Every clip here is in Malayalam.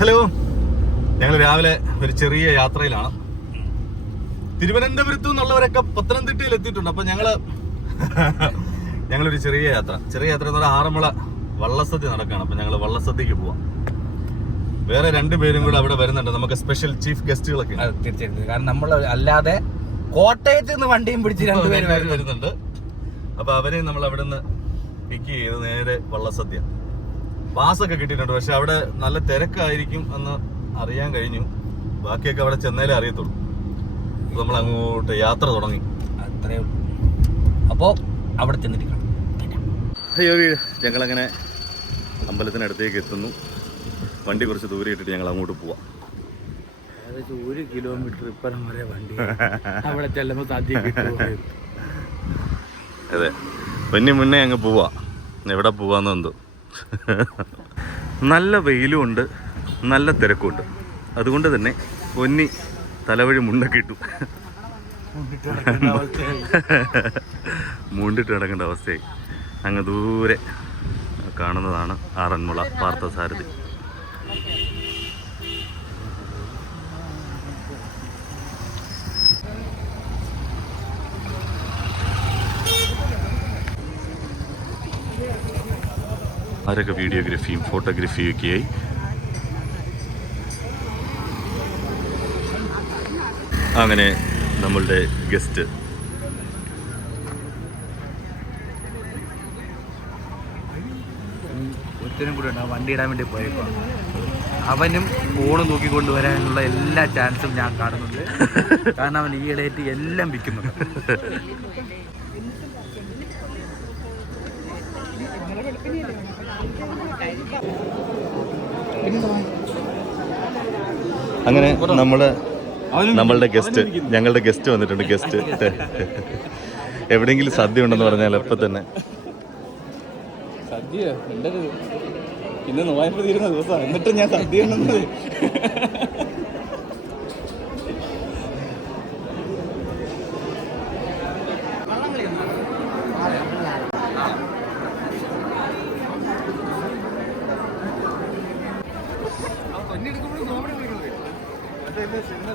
ഹലോ ഞങ്ങൾ രാവിലെ ഒരു ചെറിയ യാത്രയിലാണ്. തിരുവനന്തപുരത്തു നിന്നുള്ളവരൊക്കെ പത്തനംതിട്ടയിൽ എത്തിയിട്ടുണ്ട്. അപ്പൊ ഞങ്ങൾ ഞങ്ങളൊരു ചെറിയ യാത്ര. ചെറിയ യാത്ര എന്ന് പറഞ്ഞാൽ ആറന്മുള വള്ളസദ്യ നടക്കുകയാണ് അപ്പൊ ഞങ്ങൾ വള്ളസദ്യക്ക് പോവാം. വേറെ രണ്ടുപേരും കൂടെ അവിടെ വരുന്നുണ്ട്. നമുക്ക് സ്പെഷ്യൽ ചീഫ് ഗസ്റ്റുകളൊക്കെ തീർച്ചയായിട്ടും. കാരണം നമ്മൾ അല്ലാതെ കോട്ടയത്ത് നിന്ന് വണ്ടിയും പിടിച്ച് രണ്ടുപേരും വരുന്നുണ്ട്. അപ്പൊ അവരെയും നമ്മൾ അവിടെ നിന്ന് പിക്ക് ചെയ്ത് നേരെ വള്ളസദ്യ. പാസ്സൊക്കെ കിട്ടിയിട്ടുണ്ട്. പക്ഷെ അവിടെ നല്ല തിരക്കായിരിക്കും എന്ന് അറിയാൻ കഴിഞ്ഞു. ബാക്കിയൊക്കെ അവിടെ ചെന്നേലേ അറിയത്തുള്ളൂ. നമ്മൾ അങ്ങോട്ട് യാത്ര തുടങ്ങി. അത്രേ ഉള്ളൂ. അപ്പോ അവിടെ ചെന്നിട്ട് കാണാം. അയ്യോ ഞങ്ങളങ്ങനെ അമ്പലത്തിനടുത്തേക്ക് എത്തുന്നു. വണ്ടി കുറച്ച് ദൂരെ ഇട്ടിട്ട് ഞങ്ങൾ അങ്ങോട്ട് പോവാം. ഏകദേശം ഒരു കിലോമീറ്റർ ഇപ്പം വരെ വണ്ടി. അവിടെ ചെല്ലുമ്പോൾ സാധ്യ അതെ. പിന്നെ മുന്നേ അങ്ങ് പോവാ. എവിടെ പോവാന്ന് എന്തോ. നല്ല വെയിലും ഉണ്ട് നല്ല തിരക്കുണ്ട് അതുകൊണ്ട് തന്നെ പൊന്നി തലവഴി മുണ്ടൊക്കെ ഇട്ടു. മൂണ്ടിട്ട് കിടക്കേണ്ട അവസ്ഥയായി. അങ്ങ് ദൂരെ കാണുന്നതാണ് ആറന്മുള പാർത്ഥസാരഥി അവരൊക്കെ വീഡിയോഗ്രാഫിയും ഫോട്ടോഗ്രാഫിയും ഒക്കെയായി അങ്ങനെ നമ്മളുടെ ഗസ്റ്റ്. ഒരുത്തനും കൂടെ ഉണ്ട്. വണ്ടി ഇടാൻ വേണ്ടി പോയപ്പോ അവനും ഫോണ് നോക്കിക്കൊണ്ട് വരാനുള്ള എല്ലാ ചാൻസും ഞാൻ കാണുന്നുണ്ട്. കാരണം അവൻ ഈ ഇടയായിട്ട് എല്ലാം വിൽക്കുന്നുണ്ട്. അങ്ങനെ നമ്മൾ നമ്മളുടെ ഗസ്റ്റ് ഞങ്ങളുടെ ഗസ്റ്റ് വന്നിട്ടുണ്ട് ഗസ്റ്റ് എവിടെയെങ്കിലും സദ്യ ഉണ്ടെന്ന് പറഞ്ഞാൽ എപ്പം തന്നെ. സദ്യ ഇന്ന് നോയമ്പ് തീരുന്ന ദിവസമാണ്. എന്നിട്ട് ഞാൻ സദ്യ ഉണ്ടെന്നത്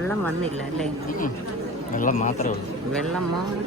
വെള്ളം വന്നില്ല അല്ലേ? വെള്ളം മാത്രമേ ഉള്ളൂ. വെള്ളം മാത്രം.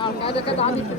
ആൾക്കാരൊക്കെ താമസിക്കും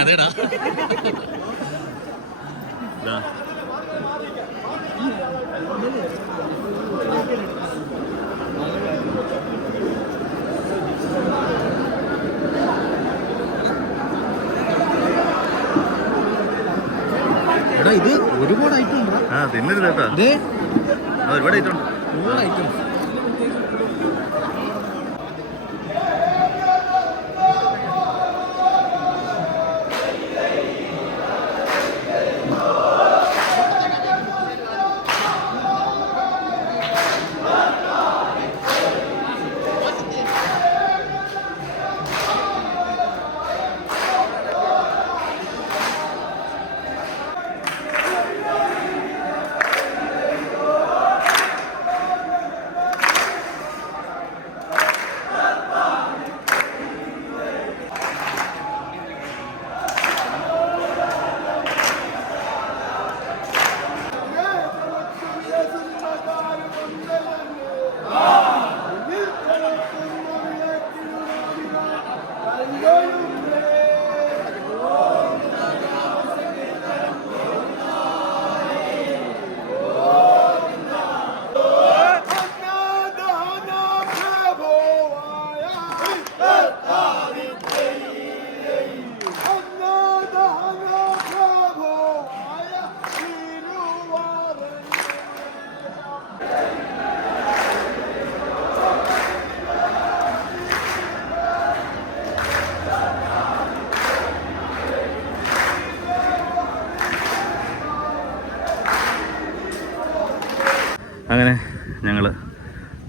അതേടാ. എടാ ഇത് ഒരുപാട് ഐറ്റം ഉണ്ട് ആ തിന്നരുത് കേട്ടോ. ഒരുപാട് ഐറ്റം ഉണ്ട് ഒരുപാട് ഐറ്റം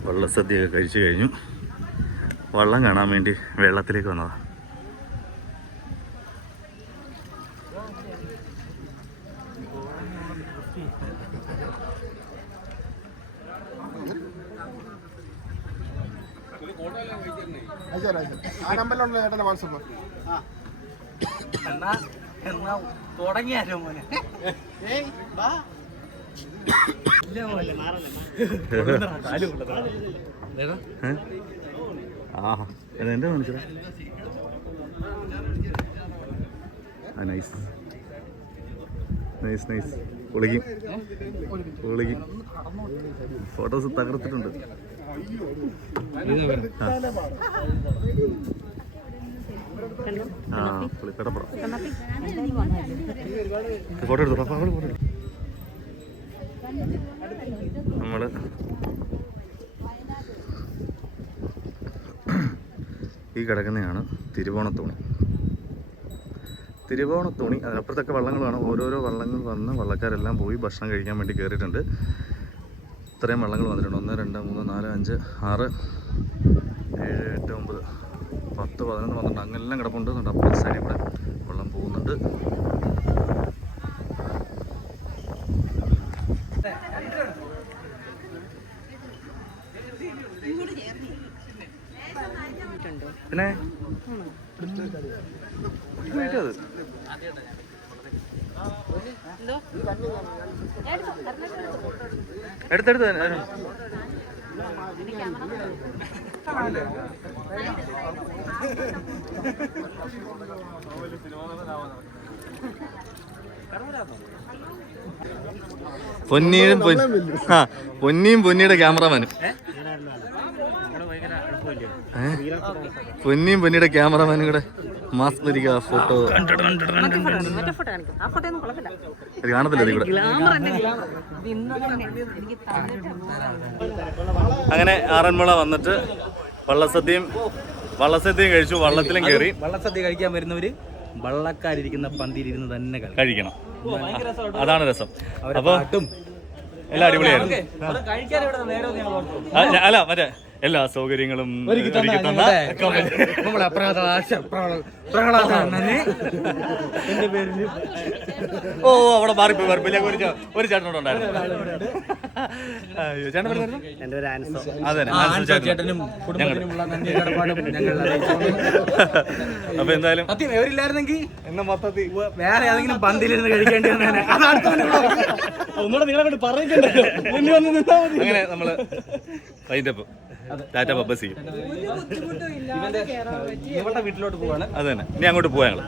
വള്ളസദ്യയൊക്കെ കഴിച്ചു കഴിഞ്ഞു. വള്ളം കാണാൻ വേണ്ടി വെള്ളത്തിലേക്ക് വന്നതാണ് തുടങ്ങിയാലോ മോനെ. കാണിച്ചത് ആ നൈസ് നൈസ് നൈസ് ഫോട്ടോസ് തകർത്തിട്ടുണ്ട് ആ പുളിക്കടപ്പുറം ഫോട്ടോ എടുത്തു ഫോട്ടോ എടുത്തു? നമ്മൾ ഈ കിടക്കുന്നതാണ് തിരുവോണത്തോണി. തിരുവോണത്തോണി അതിനപ്പുറത്തൊക്കെ വള്ളങ്ങൾ വേണം ഓരോരോ വള്ളങ്ങൾ വന്ന് വള്ളക്കാരെല്ലാം പോയി ഭക്ഷണം കഴിക്കാൻ വേണ്ടി കയറിയിട്ടുണ്ട് ഇത്രയും വള്ളങ്ങൾ വന്നിട്ടുണ്ട്. ഒന്ന് രണ്ട് മൂന്ന് നാല് അഞ്ച് ആറ് ഏഴ് എട്ട് ഒമ്പത് പത്ത് പതിനൊന്ന് പന്ത്രണ്ട് അങ്ങനെല്ലാം കിടപ്പുണ്ട്. അപ്പുറത്തെ സൈഡിൽ കൂടെ വെള്ളം പോകുന്നുണ്ട്. പിന്നെ? എടുത്തെടുത്ത് പൊന്നിയും ആ പൊന്നിയും പൊന്നിയുടെ ക്യാമറമാനും? പൊന്നിയും പൊന്നിയുടെ ക്യാമറമാനും കൂടെ മാസ്ക് ധരിക്കുക ഫോട്ടോ. മറ്റേ ഫോട്ടോ കാണിക്കും മറ്റേ ഫോട്ടോ കാണിക്കും ആ ഫോട്ടോ ഒന്നും കുഴപ്പമില്ല അത് കാണത്തില്ല അങ്ങനെ ആറന്മുള വന്നിട്ട് വള്ളസദ്യയും വള്ളസദ്യയും കഴിച്ചു വള്ളത്തിലും കയറി വള്ളസദ്യ കഴിക്കാൻ വരുന്നവര് വള്ളക്കാരിരിക്കുന്ന പന്തിയിലിരുന്ന് തന്നെ കഴിക്കണം. അതാണ് രസം. അപ്പൊ എല്ലാം അടിപൊളിയായിരുന്നു. കഴിക്കാൻ ഇവിടെ നേരെ ഞങ്ങൾ ഓർത്തു ആ, അല്ല മറ്റേ എല്ലാ സൗകര്യങ്ങളും ഒരുക്കി തന്ന നമ്മളെ പ്രഹ്ലാദ പ്രഹ്ലാദനെ എന്റെ പേരിൽ ഓ അവിടെ മാറിപ്പോയി മാറിപ്പോയി. ഒരു ഒരു ചേട്ടനോട് ഉണ്ടായിരുന്നു. ചേട്ടൻ ഒരു അതെ ചേട്ടനും കുടുംബത്തിനുമുള്ള നന്ദി കടപ്പാടും ഞങ്ങൾ. അപ്പൊ എന്തായാലും സത്യം ഇവരില്ലായിരുന്നെങ്കിൽ ഇന്ന് മൊത്തത്തിൽ വേറെ ഏതെങ്കിലും പന്തിലിരുന്ന് കഴിക്കേണ്ടി വന്നേനെ ഒന്നുകൂടെ നിങ്ങളെ കൊണ്ട് പറഞ്ഞിട്ടുണ്ടല്ലോ. അങ്ങനെ നമ്മൾ വൈൻഡപ്പ്. ടാറ്റ പബ്ബസ് ചെയ്യും. ഇവന്റെ വീട്ടിലോട്ട് പോവാണ്. അത് തന്നെ ഇനി അങ്ങോട്ട് പോവാ ഞങ്ങൾ.